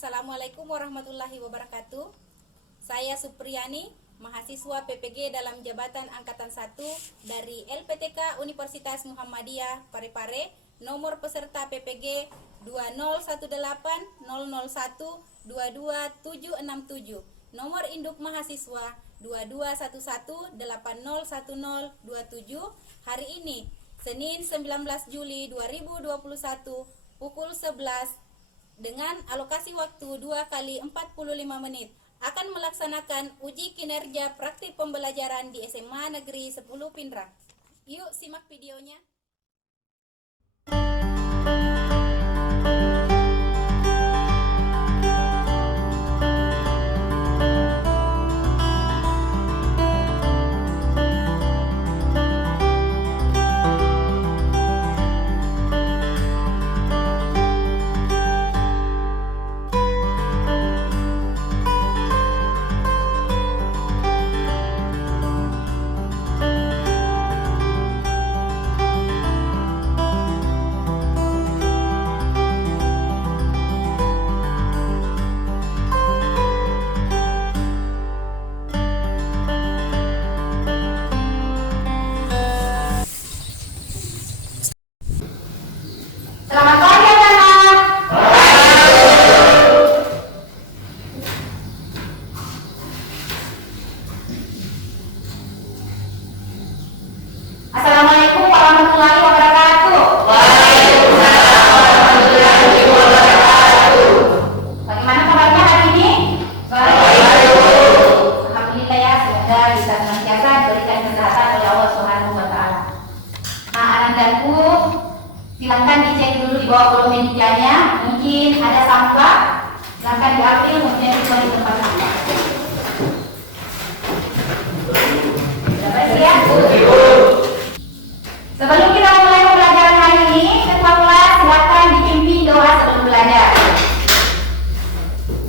Assalamualaikum warahmatullahi wabarakatuh. Saya Supriyani, mahasiswa PPG dalam jabatan Angkatan 1 dari LPTK Universitas Muhammadiyah Parepare, nomor peserta PPG 2018001222767, nomor induk mahasiswa 2211801027. Hari ini, Senin 19 Juli 2021, pukul 11, dengan alokasi waktu 2 kali 45 menit, akan melaksanakan uji kinerja praktik pembelajaran di SMA Negeri 10 Pindrang. Yuk simak videonya. Selamat pagi anak-anak. Assalamualaikum warahmatullahi wabarakatuh. Waalaikumsalam warahmatullahi wabarakatuh. Bagaimana kabarnya hari ini? Baik. Alhamdulillah ya, semoga kita senantiasa diberikan kesehatan oleh Allah Subhanahu wa taala. Nah, anak-anakku, silakan dicek dulu di bawah kolom mejanya, mungkin ada sampah, silakan diambil, kemudian dibuang di tempat sampah. Sudah baik ya? Sebelum kita mulai pembelajaran hari ini, ketua kelas silakan dipimpin doa sebelum belajar.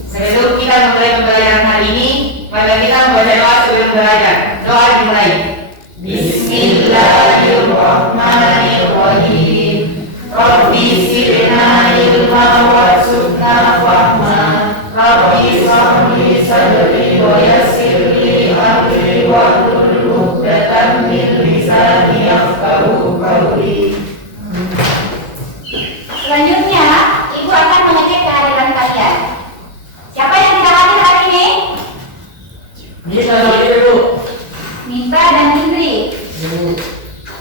Sebelum kita memulai pembelajaran hari ini, mari kita membaca doa sebelum belajar. Doa dimulai. Bismillahirrahmanirrahim. Rabbi zidna ilma warzuqna fahma. Rabbi shrah li sadri wa yassir li amri wahlul 'uqdatam min lisani yafqahu qawli. Selanjutnya, Ibu akan mengecek kehadiran kalian. Siapa yang tidak hadir hari ini? Bisa Ibu. Minta dan Indri.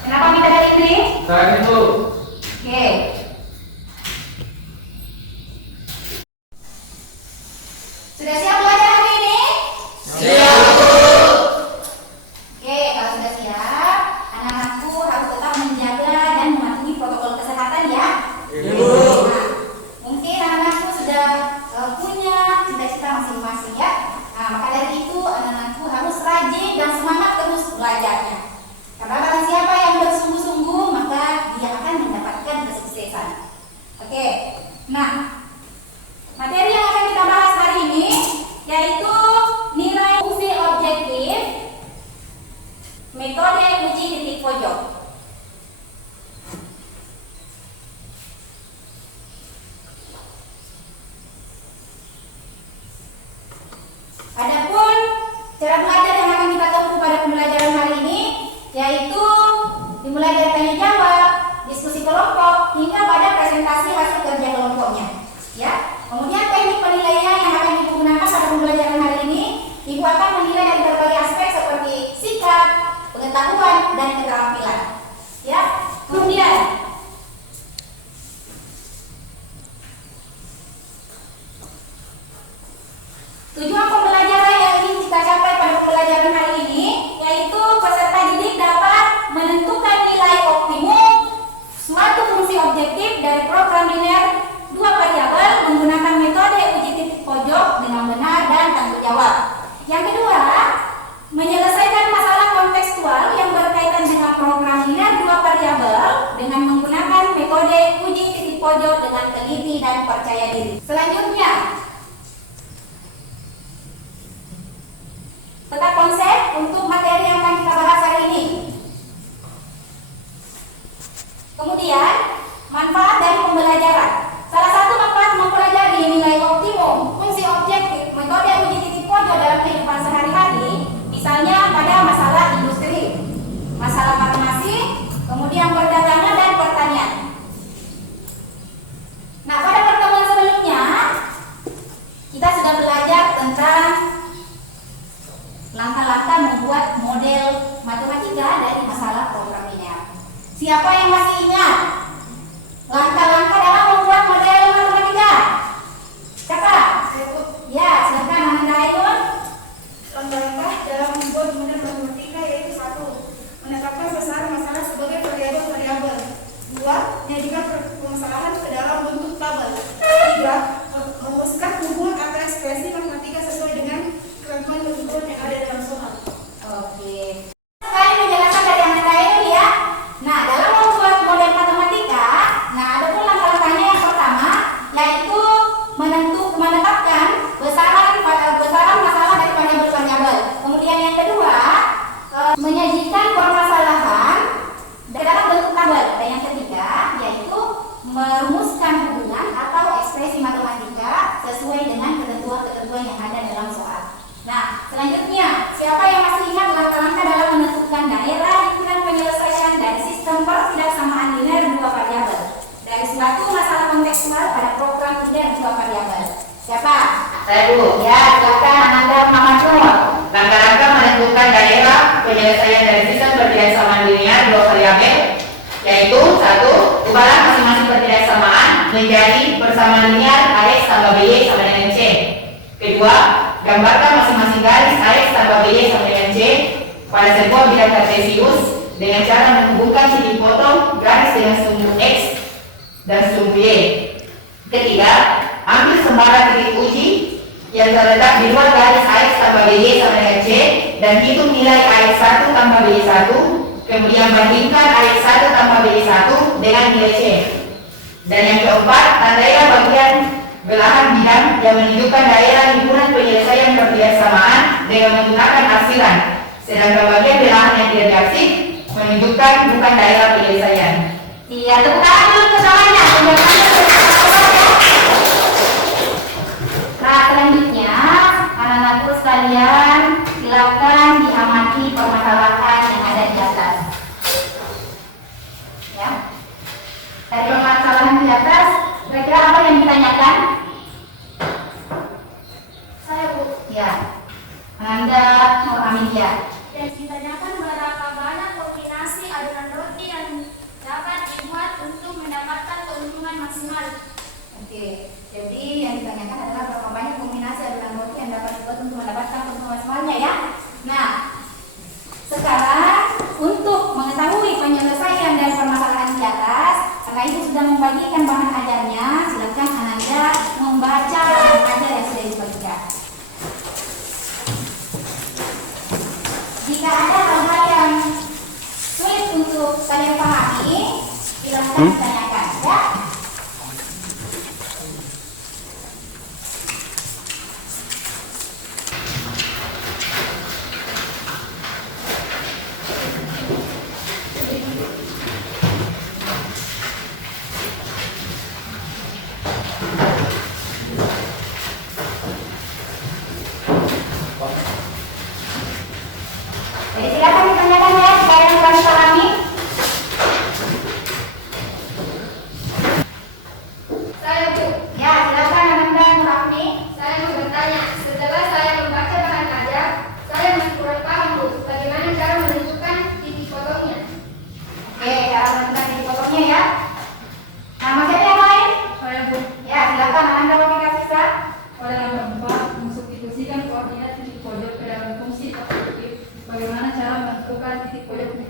Kenapa Minta dan Indri? Saya Ibu. Oke. Sudah siap belajar hari ini? Siap. Oke, kalau sudah siap, anak-anakku harus tetap menjaga dan mematuhi protokol kesehatan ya. Ibu. Nah, mungkin anak-anakku sudah punya cita-cita masing-masing ya. Nah, maka dari itu anak-anakku harus rajin dan semangat terus belajarnya. Karena barang siapa yang bersungguh-sungguh, maka dia akan mendapatkan kesuksesan. Oke, nah materi yang akan kita bahas hari ini yaitu nilai fungsi objektif, metode uji titik pojok. Adapun cara belajar yang akan kita tempuh pada pembelajaran hari ini yaitu dimulai dari tanya jawab, diskusi kelompok, hingga pada presentasi hasil kerja kelompoknya. Ya. Kemudian teknik penilaian yang akan Ibu gunakan pada pembelajaran hari ini, Ibu akan menilai dari berbagai aspek seperti sikap, pengetahuan, dan keterampilan. Ya. Kemudian tujuan pembelajaran yang ingin kita capai pada pembelajaran hari ini yaitu peserta didik dapat menentukan nilai optimum suatu fungsi objektif dari program linear 2 variabel menggunakan metode uji titik pojok dengan benar dan tanggung jawab. Yang kedua, menyelesaikan masalah kontekstual yang berkaitan dengan program linear 2 variabel dengan menggunakan metode uji titik pojok dengan teliti dan percaya diri. Selanjutnya, peta konsep untuk materi yang akan kita bahas hari ini. Kemudian, manfaat dari pembelajaran. Salah satu manfaat mempelajari nilai optimum sesuai dengan ketentuan-ketentuan yang ada dalam soal. Nah, selanjutnya, siapa yang masih ingat langkah-langkah dalam menentukan daerah lingkungan penyelesaian dari sistem pertidaksamaan linear dua variabel dari suatu masalah kontekstual pada program linear dua variabel? Siapa? Saya dulu. Ya, silakan Ananda Muhammad Nur. Langkah-langkah menentukan daerah penyelesaian dari sistem pertidaksamaan linear dua variabel yaitu: 1. Ubahlah masing-masing pertidaksamaan menjadi persamaan linear AX tambah BY sama dengan C. Kedua, gambarkan masing-masing garis AX tambah BY sama dengan C pada sebuah bidang kartesius dengan cara menghubungkan titik potong garis dengan sumbu X dan sumbu Y. Ketiga, ambil sembara titik uji yang terletak di luar garis AX tambah BY sama dengan C dan hitung nilai AX1 tambah BY1, kemudian bandingkan AX1 tambah BY1 dengan nilai C. Dan yang keempat, tandailah bagian belahan bidang yang menunjukkan daerah lingkungan penyelesaian pertidaksamaan dengan menggunakan arsiran, sedangkan bagian belahan yang tidak diarsip menunjukkan bukan daerah penyelesaian. Iya, tepuk tangan dulu untuk semuanya. Nah, selanjutnya, anak-anakku sekalian, silakan diamati permasalahan yang ada di atas. Ya. Dari permasalahan di atas, kira-kira apa yang ditanyakan? Saya Bu. Ya. Anda Nur Aminia. Dan ditanyakan berapa banyak kombinasi adonan roti yang dapat dibuat untuk mendapatkan keuntungan maksimal. Oke. Jadi yang ditanyakan adalah berapa banyak kombinasi adonan roti yang dapat dibuat untuk mendapatkan keuntungan maksimalnya ya. Nah, sekarang untuk mengetahui penyelesaian dan permasalahan di atas, karena ibu sudah membagikan bahan ajarnya, silakan Anda membaca bahan ajar yang sudah dibagikan. Jika ada hal-hal yang sulit untuk kalian pahami, silakan ditanyakan ya. Jadi silakan ditanyakan ya, kalian kami pahami. Saya Bu. Ya, silakan Ananda Nurahmi. Saya mau bertanya, setelah saya membaca bahan ajar, saya masih kurang paham Bu, bagaimana cara menentukan titik potongnya. Oke, cara menentukan titik potongnya ya. Nah, masih ada yang lain? Saya Bu. Ya, silakan Ananda Wafika Sisa. Pada nomor 4, mensubstitusikan koordinat titik pojok ke dalam fungsi objektif. Bagaimana cara menentukan titik pojoknya?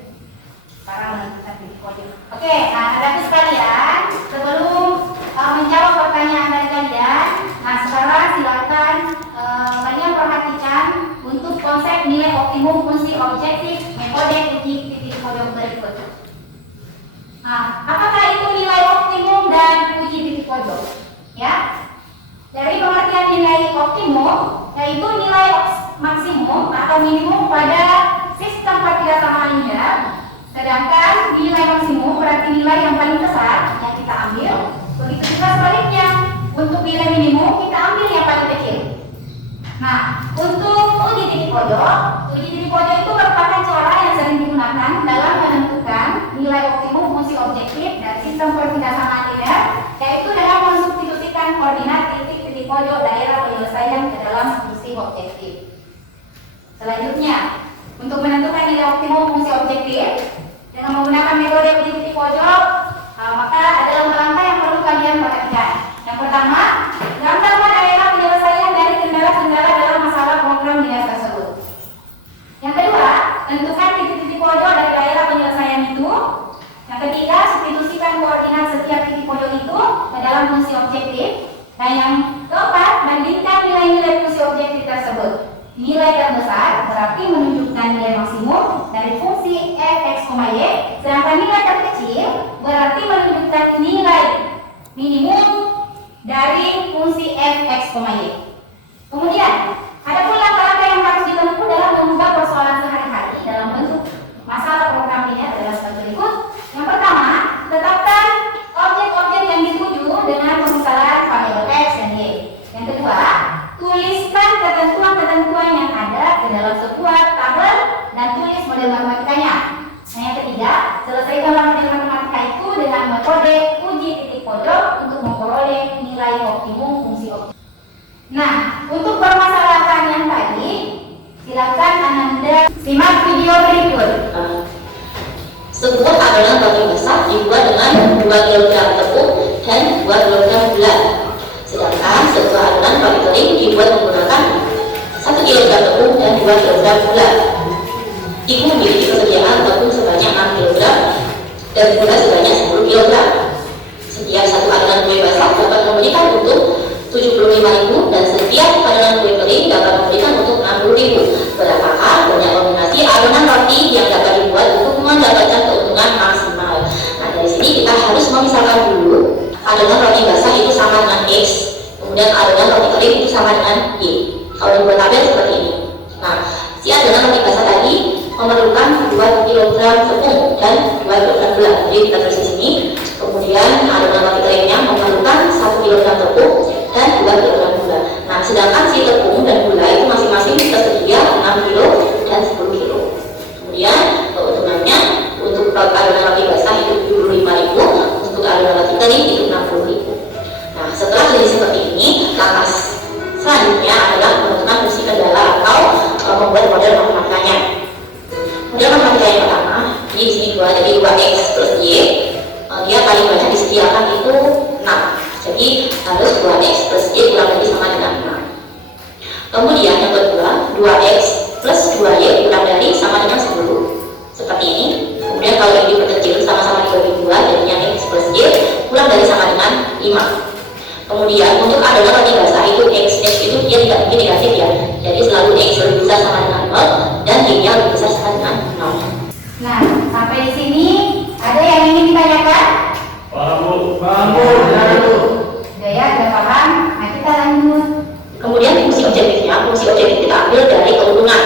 Cara menentukan titik pojok. Oke, nah anak-anakku sekalian, sebelum menjawab pertanyaan dari kalian, nah sekarang silakan kalian perhatikan untuk konsep nilai optimum fungsi objektif metode uji titik pojok berikut. Nah, apakah itu nilai optimum dan uji titik pojok? Ya, dari pengertian nilai optimum, yaitu nilai maksimum atau minimum pada sistem pertidaksamaan linear, sedangkan nilai maksimum berarti nilai yang paling besar yang kita ambil. Begitu juga sebaliknya, untuk nilai minimum kita ambil yang paling kecil. Nah, untuk uji titik pojok itu merupakan cara yang sering digunakan dalam menentukan nilai optimum fungsi objektif dari sistem pertidaksamaan linear, yaitu dalam mensubstitusikan koordinat titik pojok daerah penyelesaian ke dalam fungsi objektif. Selanjutnya, untuk menentukan nilai optimum fungsi objektif dengan menggunakan metode uji titik pojok, maka ada 5 langkah yang perlu kalian perhatikan. Yang pertama, gambarkan daerah penyelesaian dari kendala-kendala dalam masalah program linear tersebut. Yang kedua, tentukan titik-titik pojok dari daerah penyelesaian itu. Yang ketiga, substitusikan koordinat setiap titik pojok itu ke dalam fungsi objektif. Dan yang keempat, bandingkan nilai-nilai fungsi objektif tersebut. Nilai terbesar berarti menunjukkan nilai maksimum dari fungsi f(x, y), sedangkan nilai terkecil berarti menunjukkan nilai minimum dari fungsi f(x, y). Kemudian, ada pula langkah-langkah yang harus ditempuh dalam mengubah persoalan sehari-hari dalam bentuk masalah program linear adalah sebagai berikut. Yang pertama, tetapkan objek-objek yang dituju dengan pemisahan variabel x dan y. Yang kedua, Nah, untuk permasalahan yang tadi, silakan Ananda simak video berikut. Sebuah adonan roti basah dibuat dengan 2 kg tepung dan 2 kg gula. Sedangkan sebuah adonan roti kering dibuat menggunakan 1 kg tepung dan 2 kg gula. Ibu memiliki persediaan tepung sebanyak 6 kg dan gula sebanyak 10 kg. Setiap satu adonan kue basah dapat memberikan untuk 75.000 dan setiap adonan kue kering dapat memberikan untuk 60.000. Berapakah banyak kombinasi adonan roti yang dapat dibuat untuk mendapatkan keuntungan maksimal? Nah, dari sini kita harus memisahkan dulu adonan roti basah itu sama dengan X, kemudian adonan roti kering itu sama dengan Y. Kalau dibuat tabel seperti ini. Nah, si adonan roti basah tadi memerlukan 2 kg tepung dan 2 kg gula. Jadi kita tulis di sini. Kemudian adonan roti keringnya memerlukan 1 kg tepung dan 2 kg gula. Nah, sedangkan si tepung dan gula itu masing-masing tersedia 6 kg dan 10 kg. Kemudian keuntungannya untuk adonan roti basah itu 75.000, untuk adonan roti kering itu 60.000. Nah, setelah jadi seperti ini, langkah selanjutnya adalah menentukan fungsi kendala atau membuat model matematikanya. Model matematika yang pertama, di sini jadi 2x plus y, dia paling banyak disediakan itu 6. Jadi harus 2x plus y kurang lebih sama dengan 6. Kemudian yang kedua, 2x plus 2y kurang dari sama dengan 10. Seperti ini. Kemudian kalau yang diperkecil sama-sama dibagi 2, jadinya x plus y kurang dari sama dengan 5. Kemudian untuk adonan roti basah itu x itu dia tidak mungkin negatif ya. Jadi selalu x lebih besar sama dengan 0 dan y-nya lebih besar sama dengan 0. Nah, sampai di sini ada yang ingin ditanyakan? Paham Bu. Paham Bu. Jangan Bu. Sudah ya, sudah paham? Nah, kita lanjut. Kemudian fungsi objektif kita ambil dari keuntungan.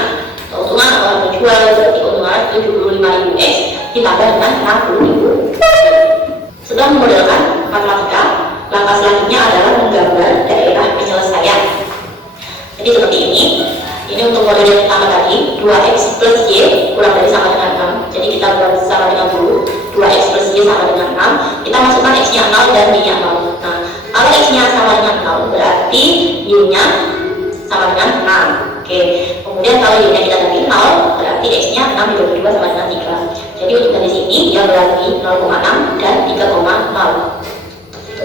Keuntungan orang menjual berarti keuntungan 75.000 x ditambah dengan 60.000. Setelah memodelkan matematika, langkah selanjutnya adalah menggambar daerah penyelesaian. Jadi seperti ini. Ini untuk model yang pertama tadi, 2x plus y kurang dari sama dengan 6. Jadi kita buat sama dengan dulu, 2x plus y sama dengan 6. Kita masukkan x-nya 0 dan y-nya 0. Nah, kalau x-nya sama dengan 0 berarti y-nya sama dengan 6. Oke. Kemudian kalau y-nya kita ganti 0 berarti x-nya 6 dibagi 2 sama dengan 3. Jadi untuk dari sini dia berarti 0,6 dan 3,0.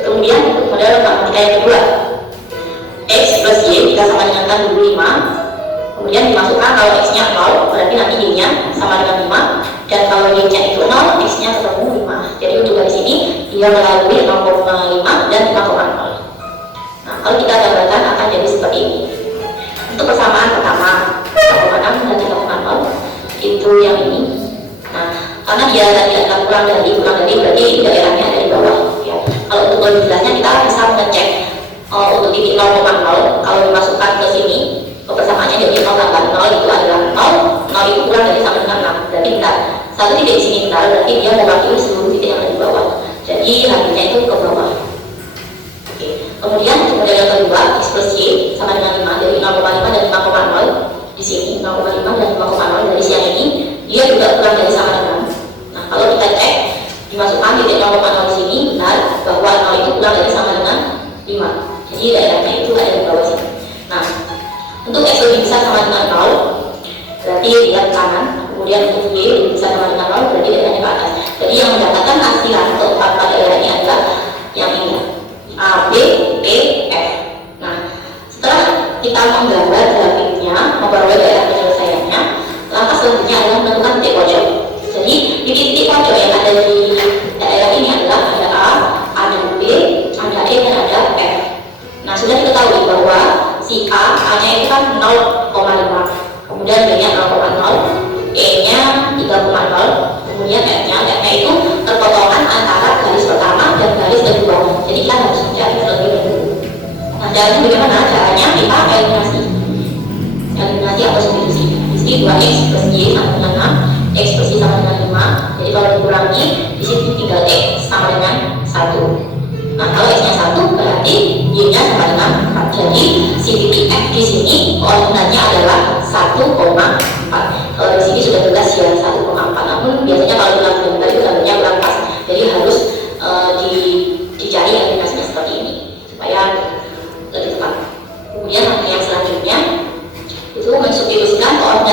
Kemudian untuk model matematika yang kedua, x plus y kita sama dengan 65. Kemudian dimasukkan kalau x-nya 0 berarti nanti y-nya sama dengan 5, dan kalau y-nya itu 0, x-nya ketemu 5. Jadi untuk dari sini dia melalui 0,5 dan 5,0. Nah, kalau kita gambarkan akan jadi seperti ini. Untuk persamaan pertama 0,6 dan 3,0 itu yang ini. Nah, karena dia tidak kurang dari berarti daerahnya ada di bawah ya. Kalau untuk lebih jelasnya kita bisa mengecek untuk titik 0,0 kalau dimasukkan ke sini persamaannya jadi 0 tambah 0 itu adalah 0 itu kurang dari sama dengan 6, berarti benar. Satu titik di sini benar, berarti dia mewakili seluruh titik yang ada di bawah. Jadi hasilnya itu ke bawah. Oke. Kemudian untuk model yang kedua, x plus y sama dengan 5, jadi 0,5 dan 5,0 di sini 0,5 dan 5,0 dari siang ini dia juga kurang dari sama dengan. Nah, kalau kita cek dimasukkan titik 0,0 di sini benar bahwa 0 itu kurang dari sama dengan 5. Jadi daerahnya itu ada di bawah sini. Nah, untuk x lebih besar sama dengan 0 berarti dia ke kanan. Kemudian untuk y lebih besar sama dengan 0 berarti daerahnya ke atas. Jadi yang mendapatkan asilan keempat daerah ini adalah yang ini A, B, E, F. Nah, setelah kita menggambar grafiknya, memperoleh daerah penyelesaiannya, langkah selanjutnya adalah menentukan titik pojok. Jadi titik-titik pojok yang ada di daerah ini adalah ada A, ada B, ada E, dan ada F. Nah, sudah diketahui bahwa si A-nya itu kan 0,5, kemudian B-nya 0,0, E-nya 3,0, kemudian F-nya itu terpotongan antara garis pertama dan garis kedua. Jadi kita harus mencari terlebih dahulu. Nah, caranya bagaimana? Caranya kita eliminasi atau substitusi. Di sini 2x plus y sama dengan 6, x plus y sama dengan 5. Jadi kalau dikurangi, di sini tinggal x sama dengan 1. Nah, kalau x-nya 1 berarti y-nya sama dengan 4. Jadi si titik f di sini koordinatnya adalah 1,4. Kalau di sini sudah jelas ya 1,4. Namun biasanya kalau dalam gambar itu gambarnya kurang pas. Jadi harus dicari eliminasinya seperti ini supaya lebih tepat. Kemudian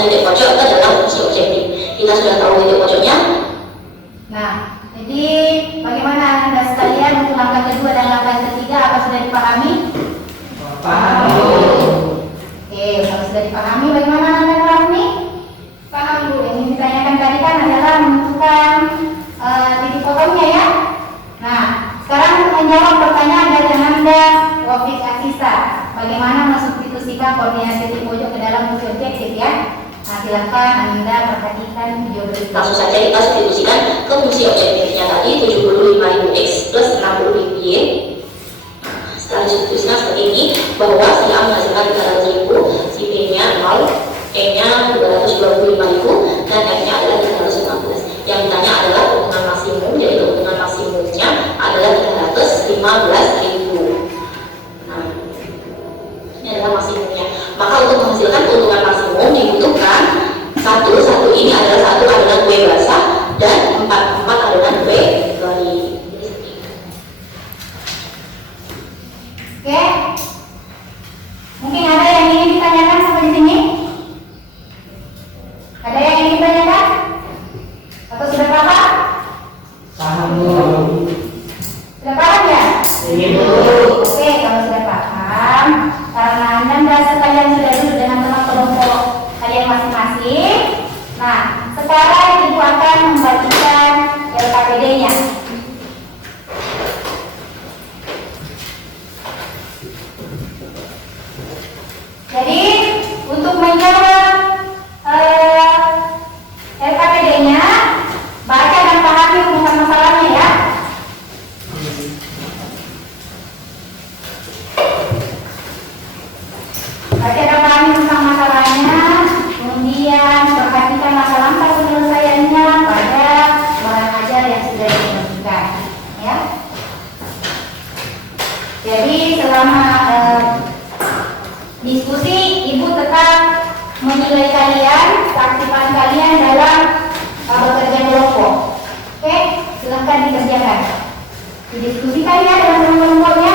titik pojok adalah fungsi objektif. Kita sudah tahu titik pojoknya. Nah, jadi bagaimana Anda sekalian untuk langkah kedua dan langkah ketiga, apa sudah dipahami? Paham. Oke, kalau sudah dipahami, bagaimana Anda memahami? Paham Bu. Yang ditanyakan tadi kan adalah menentukan titik potongnya ya. Nah, sekarang untuk menjawab pertanyaan dari Anda, Wafik Asisa, bagaimana mensubstitusikan koordinasi titik pojok ke dalam fungsi objektif ya? Nah, silakan Anda perhatikan video berikut. Langsung saja kita substitusikan ke fungsi objektifnya tadi 75.000x plus 60.000y. Setelah disubstitusikan seperti ini, bahwa si A menghasilkan 300.000, si B-nya 0, E-nya 225.000, dan F-nya adalah 315. Yang ditanya adalah keuntungan maksimum, jadi keuntungan maksimumnya adalah 315.000. Nah, ini adalah maksimumnya. Maka untuk menghasilkan keuntungan maksimum dibutuhkan satu ini adalah satu adonan kue basah dan empat adonan kue garing. Oke, mungkin ada yang ingin ditanyakan sampai di sini? Ada yang ingin ditanyakan? Atau sudah paham? Paham Bu. Sudah paham ya? Iya Bu. Oke, kalau sudah paham, karena Anda merasa kalian sudah duduk dengan teman kelompok kalian masing-masing. Nah, sekarang Ibu akan membagikan LKPD-nya. Jadi, untuk menjawab LKPD-nya, baca dan pahami rumusan masalahnya ya. Baca dan pahami tentang masalahnya, kemudian perhatikan langkah-langkah penyelesaiannya pada orang ajar yang sudah ditentukan, ya. Jadi selama diskusi, Ibu tetap menilai kalian, keaktifan kalian dalam bekerja kelompok. Oke, silahkan dikerjakan. Didiskusikan ya dengan kelompoknya.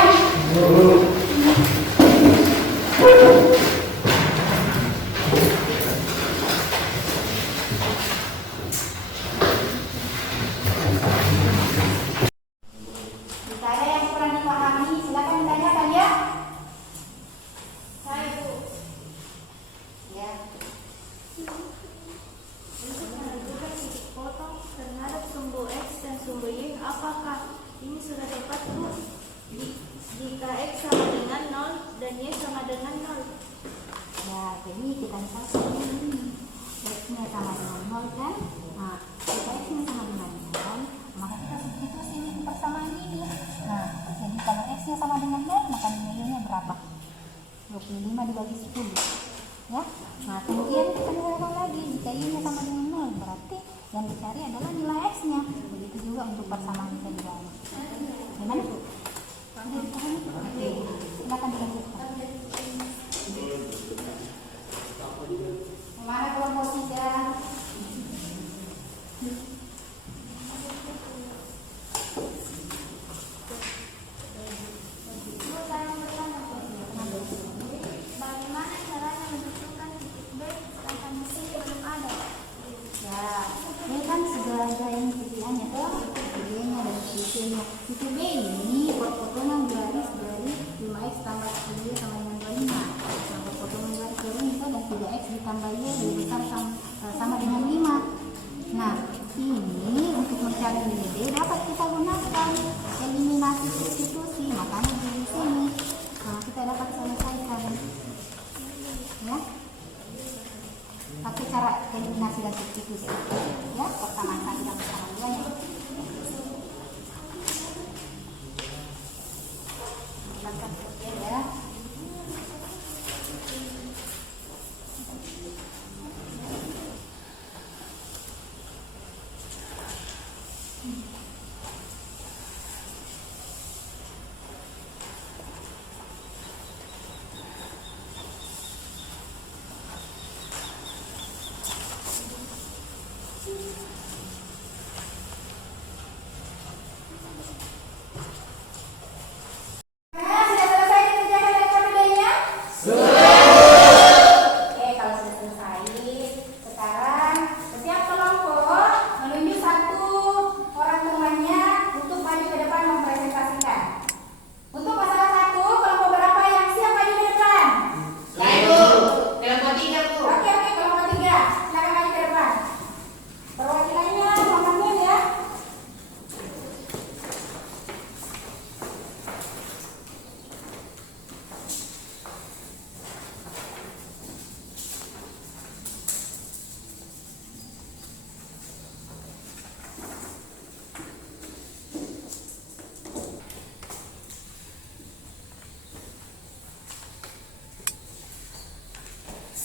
Jika ada yang kurang dipahami, silakan ditanyakan ya. Saya Bu. Ya. Untuk menentukan titik potong terhadap sumbu X dan sumbu Y, apakah ini sudah dapat Bu? Jika X sama dengan 0 dan Y sama dengan 0. Ya, jadi kita lihat ini X-nya sama dengan 0 kan? Nah, jika X-nya sama dengan 0, maka kita substitusi ini persamaan ini. Nah, jadi kalau X-nya sama dengan 0, maka nilainya berapa? 25 dibagi 10. Ya. Nah, kemudian kita nilaikan lagi jika Y-nya sama dengan 0, berarti yang dicari adalah nilai X-nya. Begitu juga untuk persamaan kedua. Gimana? Oke, silakan dilanjutkan. Kemana kelompok 3? Bu, saya mau bertanya Bu. Bagaimana caranya menentukan titik B sedangkan di sini belum ada? Ya, ini kan segala yang titiknya tuh, titiknya dan titiknya. Titik B ini perpotongan garis dari 5x tambah 10 sama dengan 25. Nah, perpotongan garis dari itu dan 3x ditambah y lebih besar sama dengan 5. Nah, ini untuk mencari nilai D dapat kita gunakan eliminasi substitusi, makanya di sini kita dapat selesaikan. Ya. Pakai cara eliminasi dan substitusi. Ya, persamaan tadi dan persamaan duanya. Ya.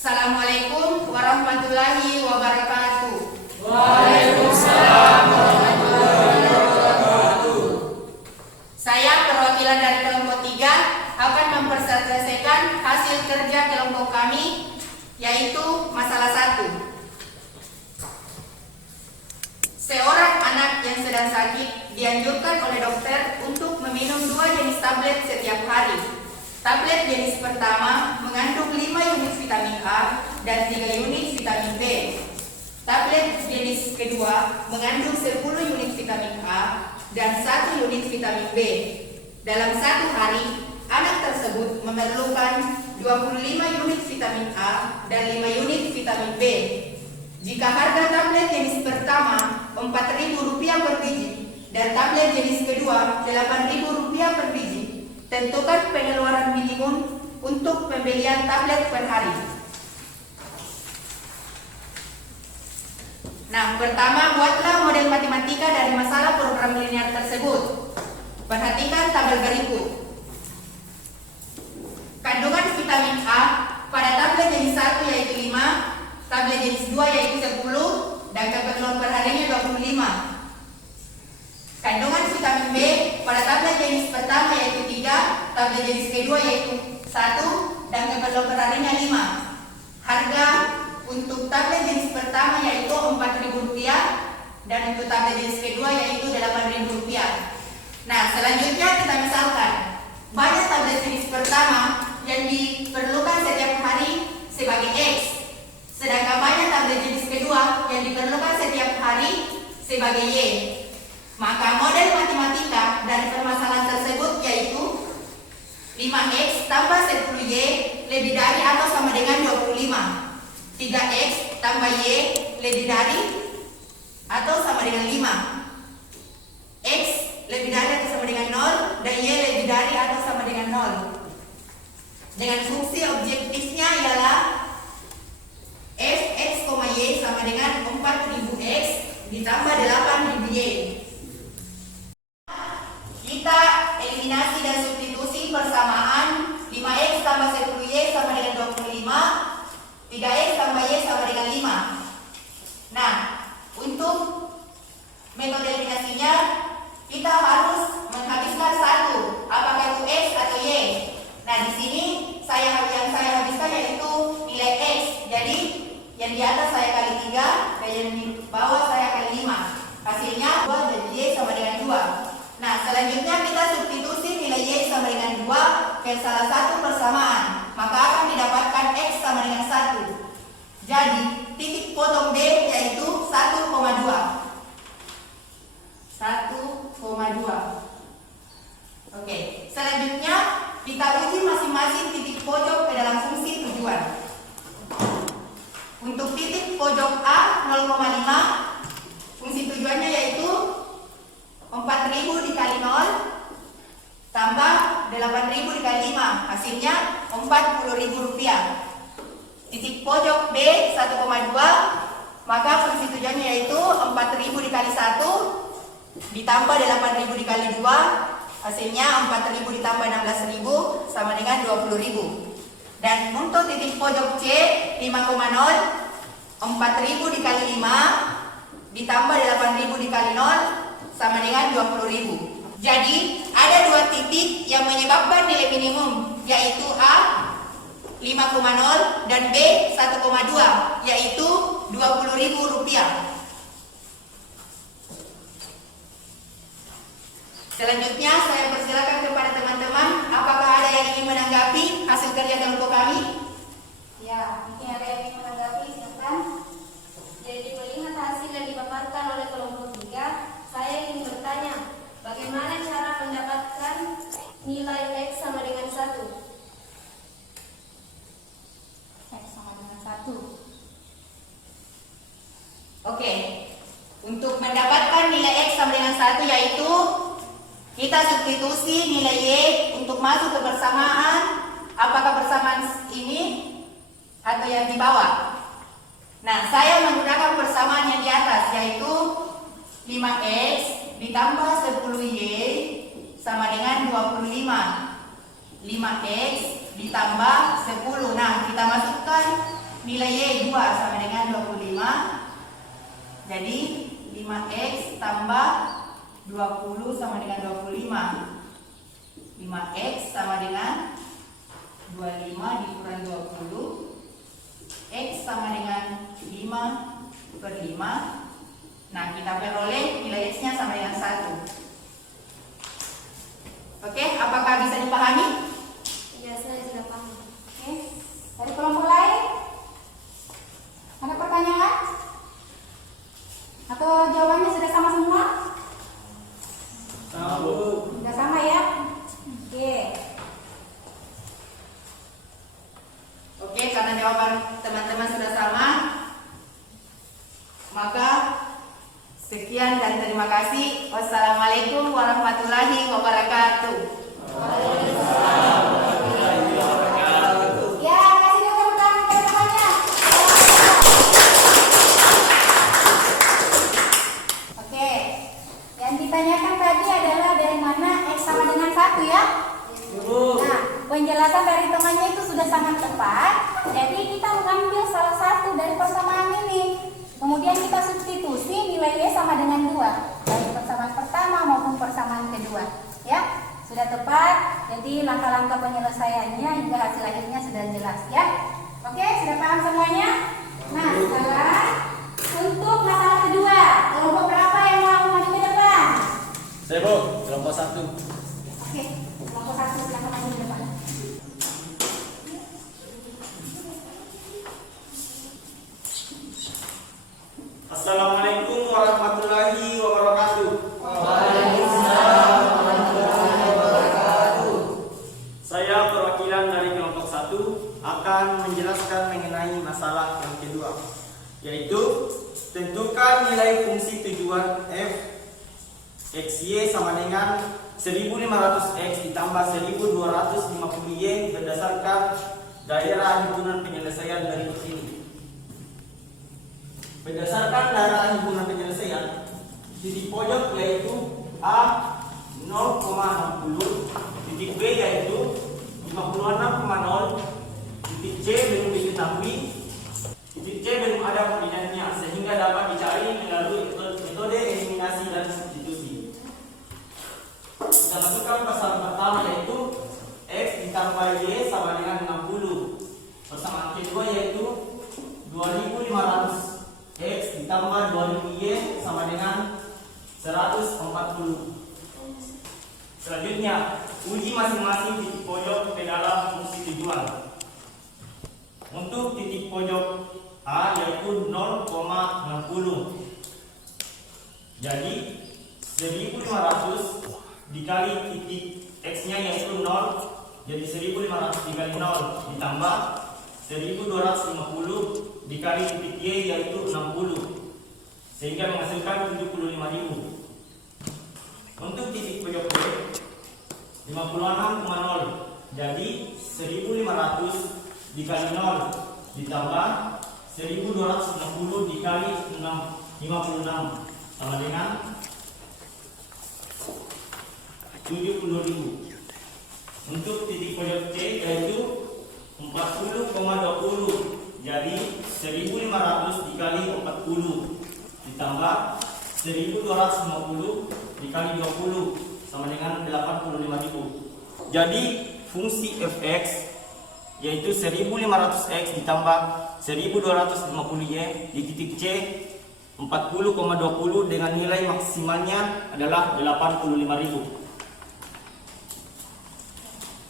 Assalamualaikum warahmatullahi wabarakatuh. Waalaikumsalam warahmatullahi wabarakatuh. Saya perwakilan dari kelompok 3 akan memperselesaikan hasil kerja kelompok kami, yaitu masalah 1. Seorang anak yang sedang sakit dianjurkan oleh dokter untuk meminum 2 jenis tablet setiap hari. Tablet jenis pertama mengandung 5 unit vitamin A dan 3 unit vitamin B. Tablet jenis kedua mengandung 10 unit vitamin A dan 1 unit vitamin B. Dalam 1 hari, anak tersebut memerlukan 25 unit vitamin A dan 5 unit vitamin B. Jika harga tablet jenis pertama Rp4.000 per biji dan tablet jenis kedua Rp8.000 per biji, tentukan pengeluaran minimum untuk pembelian tablet per hari. Nah, pertama buatlah model matematika dari masalah program linear tersebut. Perhatikan tabel berikut. Kandungan vitamin A pada tablet jenis 1 yaitu 5, tablet jenis 2 yaitu 10, dan keperluan perharinya 25. Kandungan vitamin B pada tablet jenis pertama yaitu 3, tablet jenis kedua yaitu 1, dan keperluan perharinya 5. Harga untuk tablet jenis pertama yaitu Rp4.000 dan untuk tablet jenis kedua yaitu Rp8.000. Nah, selanjutnya kita misalkan banyak tablet jenis pertama yang diperlukan setiap hari sebagai X, sedangkan banyak tablet jenis kedua yang diperlukan setiap hari sebagai Y. Maka model matematika dari permasalahan tersebut yaitu 5X tambah 10Y lebih dari atau sama dengan 25. 3X tambah Y lebih dari atau sama dengan 5. X lebih dari atau sama dengan 0 dan Y lebih dari atau sama dengan 0. Dengan fungsi objektifnya ialah Fx, Y sama dengan 4000X ditambah 8000Y. Kita eliminasi dan substitusi persamaan 5X tambah 10Y sama dengan 25, 3X tambah Y sama dengan 5. Nah, untuk metode eliminasinya kita harus menghabiskan 1, apakah itu X atau Y. Nah, di sini yang saya habiskan yaitu nilai X. Jadi yang di atas saya kali 3 dan yang di bawah saya kali 5. Hasilnya 2 dan Y sama dengan 2. Nah, selanjutnya kita substitusi nilai Y sama dengan 2 ke salah satu persamaan. Maka akan didapatkan X sama dengan 1. Jadi titik potong D yaitu 1,2. 1,2. Oke, selanjutnya kita uji masing-masing titik pojok ke dalam fungsi tujuan. Untuk titik pojok A 0,5, fungsi tujuannya yaitu 4.000 dikali 0 tambah 8.000 dikali 5, hasilnya Rp40.000. Titik pojok B 1,2, maka fungsi tujuannya yaitu 4.000 dikali 1 ditambah 8.000 dikali 2, hasilnya 4.000 ditambah 16.000 sama dengan 20.000. Dan untuk titik pojok C 5,0, 4.000 dikali 5 ditambah 8.000 dikali 0 sama dengan 20.000. Jadi ada 2 titik yang menyebabkan nilai minimum, yaitu A 5,0 dan B 1,2, yaitu Rp20.000. Selanjutnya saya persilakan kepada teman-teman, apakah ada yang ingin menanggapi hasil kerja kelompok kami? Ya, mungkin ada yang ingin menanggapi, silakan. Jadi melihat hasil yang dipaparkan oleh kelompok 3, saya ingin bertanya, bagaimana cara mendapatkan nilai X sama dengan 1? X sama dengan 1. Oke, untuk mendapatkan nilai X sama dengan 1 yaitu kita substitusi nilai Y untuk masuk ke persamaan, apakah persamaan ini atau yang di bawah. Nah, saya menggunakan persamaan yang di atas yaitu 5X ditambah 10Y sama dengan 25. 5X ditambah 10. Nah, kita masukkan nilai Y 2 sama dengan 25. Jadi 5X tambah 20 sama dengan 25. 5X sama dengan 25 dikurang 20. X sama dengan 5/5. Nah, kita peroleh nilai X nya sama dengan 1. Oke, apakah bisa dipahami? Ya, saya sudah paham. Oke. Dari kelompok lain? Ada pertanyaan? Atau jawabannya sudah sama semua? Sudah sama ya? Oke. Oke, karena jawaban teman-teman sudah sama, maka sekian dan terima kasih. Wassalamualaikum warahmatullahi wabarakatuh. Ya, kasih dulu tepuk tangan kepada temannya. Oke. Yang ditanyakan tadi adalah dari mana X sama dengan 1 ya? Nah, penjelasan dari temannya itu sudah sangat tepat. Jadi kita mengambil salah satu dari persamaan ini. Kemudian kita substitusi nilai Y sama dengan 2 dari persamaan pertama maupun persamaan kedua. Ya, sudah tepat. Jadi langkah-langkah penyelesaiannya hingga hasil akhirnya sudah jelas ya. Oke, sudah paham semuanya? Nah, sekarang untuk masalah kedua, kelompok berapa yang mau maju ke depan? Saya Bu, kelompok 1. Oke, kelompok 1 silakan maju ke depan. Assalamualaikum warahmatullahi wabarakatuh. Saya perwakilan dari kelompok 1 akan menjelaskan mengenai masalah yang kedua, yaitu tentukan nilai fungsi tujuan f XY sama dengan 1500X ditambah 1250Y berdasarkan daerah himpunan penyelesaian berikut ini. Berdasarkan daerah himpunan penyelesaian, titik pojok yaitu A 0,60, titik B yaitu 56,0, titik C belum diketahui, titik C belum ada koordinatnya sehingga dapat dicari melalui metode eliminasi dan substitusi. Kita masukkan persamaan pertama yaitu X ditambah Y sama dengan 60. Persamaan kedua yaitu 2500 X ditambah 2000Y sama dengan 140. Selanjutnya, uji masing-masing titik pojok ke dalam fungsi tujuan. Untuk titik pojok A yaitu 0,60. Jadi 1500 dikali titik X-nya yaitu 0, jadi 1500 dikali 0 ditambah 1250 dikali titik Y yaitu 60 sehingga menghasilkan 75.000. Untuk titik pojok B 56,0, jadi 1500 dikali 0 ditambah 1250 dikali 56 sama dengan 70.000. Untuk titik pojok C yaitu 40,20, jadi 1500 dikali 40 ditambah 1250 dikali 20 sama dengan 85.000. Jadi fungsi fx yaitu 1500x ditambah 1250y di titik C 40,20 dengan nilai maksimalnya adalah 85.000.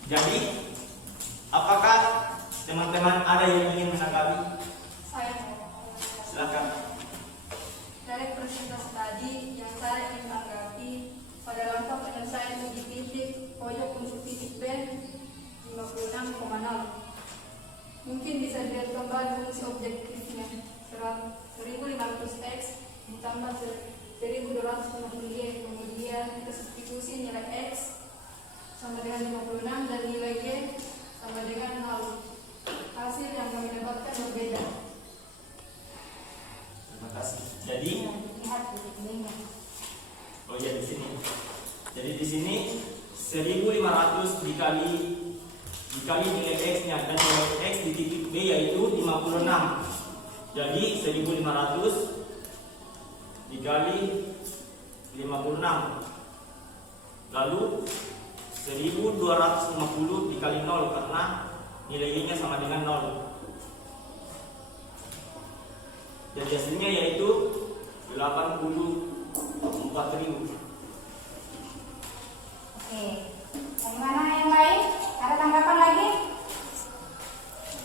Jadi apakah teman-teman ada yang ingin menanggapi? Saya Silakan. dari presentasi tadi yang saya ingin tanggapi pada langkah penyelesaian uji titik pojok untuk titik B 56,0. Mungkin bisa dilihat kembali fungsi objektifnya 1500x ditambah 1250y, kemudian kita substitusi nilai x sama dengan 56 dan nilai y sama dengan 0. Hasil yang kami dapatkan berbeda. Terima kasih. Jadi Lihat titik B-nya. oh ya di sini. Jadi di sini 1500 dikali nilai x-nya dan nilai x di titik B yaitu 56,0 Jadi 1500 dikali 56. Lalu 1250 dikali 0 karena nilai Y-nya sama dengan 0. Jadi hasilnya yaitu 84.000. Oke. Bagaimana yang lain? Ada tanggapan lagi?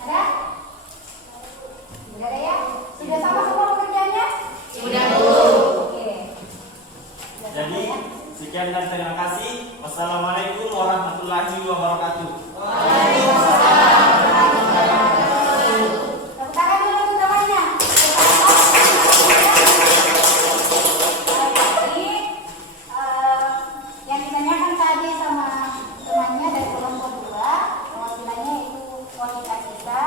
Ada? Sudah ada ya? Sudah sama semua pekerjaannya? Sudah, Bu. Oke. Sudah sama Jadi ya? sekian dan terima kasih. Wassalamualaikum warahmatullahi wabarakatuh. Tepuk tangan dulu untuk temannya. Jadi yang ditanyakan tadi sama temannya dari kelompok 2, perwakilannya itu kualitas kita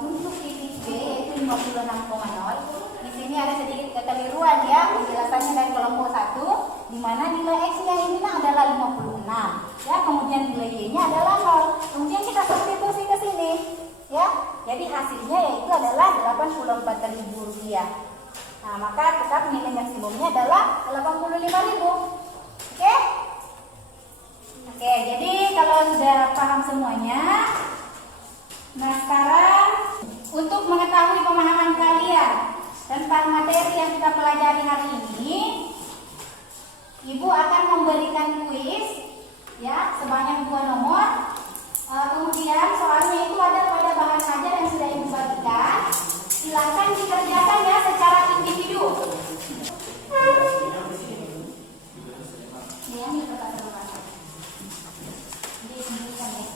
untuk titik B yaitu 56,0. Di sini ada sedikit kekeliruan ya penjelasannya dari kelompok 1, di mana nilai X-nya ini adalah 56. Ya, kemudian nilai Y-nya adalah 0. Kemudian kita substitusi ke sini. Ya, jadi hasilnya yaitu adalah Rp84.000. Nah, maka tetap nilai maksimumnya adalah 85.000. Oke? Oke, jadi kalau sudah paham semuanya, nah sekarang untuk mengetahui pemahaman kalian tentang materi yang kita pelajari hari ini, Ibu akan memberikan kuis ya sebanyak 2 nomor. Kemudian soalnya itu ada pada bahan ajar yang sudah Ibu bagikan. Silakan dikerjakan ya secara individu. Ini yang diperhatikan. Disembunyikan ya.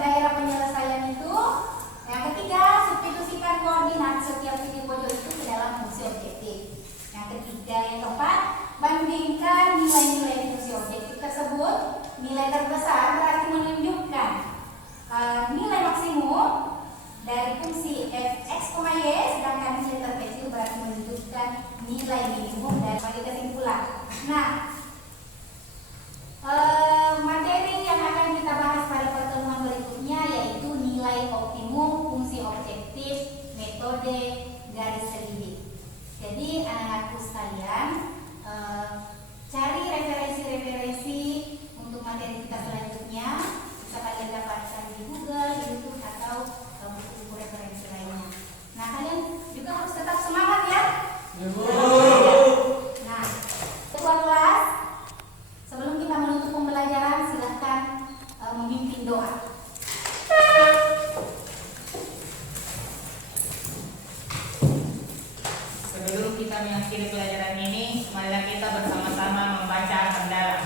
daerah penyelesaian itu. Yang ketiga, substitusikan koordinat setiap titik pojok itu ke dalam fungsi objektif. Yang ketiga, yang keempat, bandingkan nilai-nilai fungsi objektif tersebut. Nilai terbesar berarti menunjukkan nilai maksimum dari fungsi f(x, y), sedangkan nilai terkecil berarti menunjukkan nilai minimum dari sebagai kesimpulan. Nah, materi yang akan kita bahas pada pertemuan berikutnya yaitu nilai optimum, fungsi objektif, metode, garis selidik. Jadi anak-anakku sekalian, cari referensi-referensi untuk materi kita selanjutnya. Bisa kalian dapatkan di Google, di YouTube, atau buku-buku referensi lainnya. Nah, kalian juga harus tetap semangat ya. Nah, ketua kelas, sebelum kita menutup pembelajaran, silahkan memimpin doa. Sebelum kita mengakhiri pelajaran ini, marilah kita bersama-sama membaca hamdalah.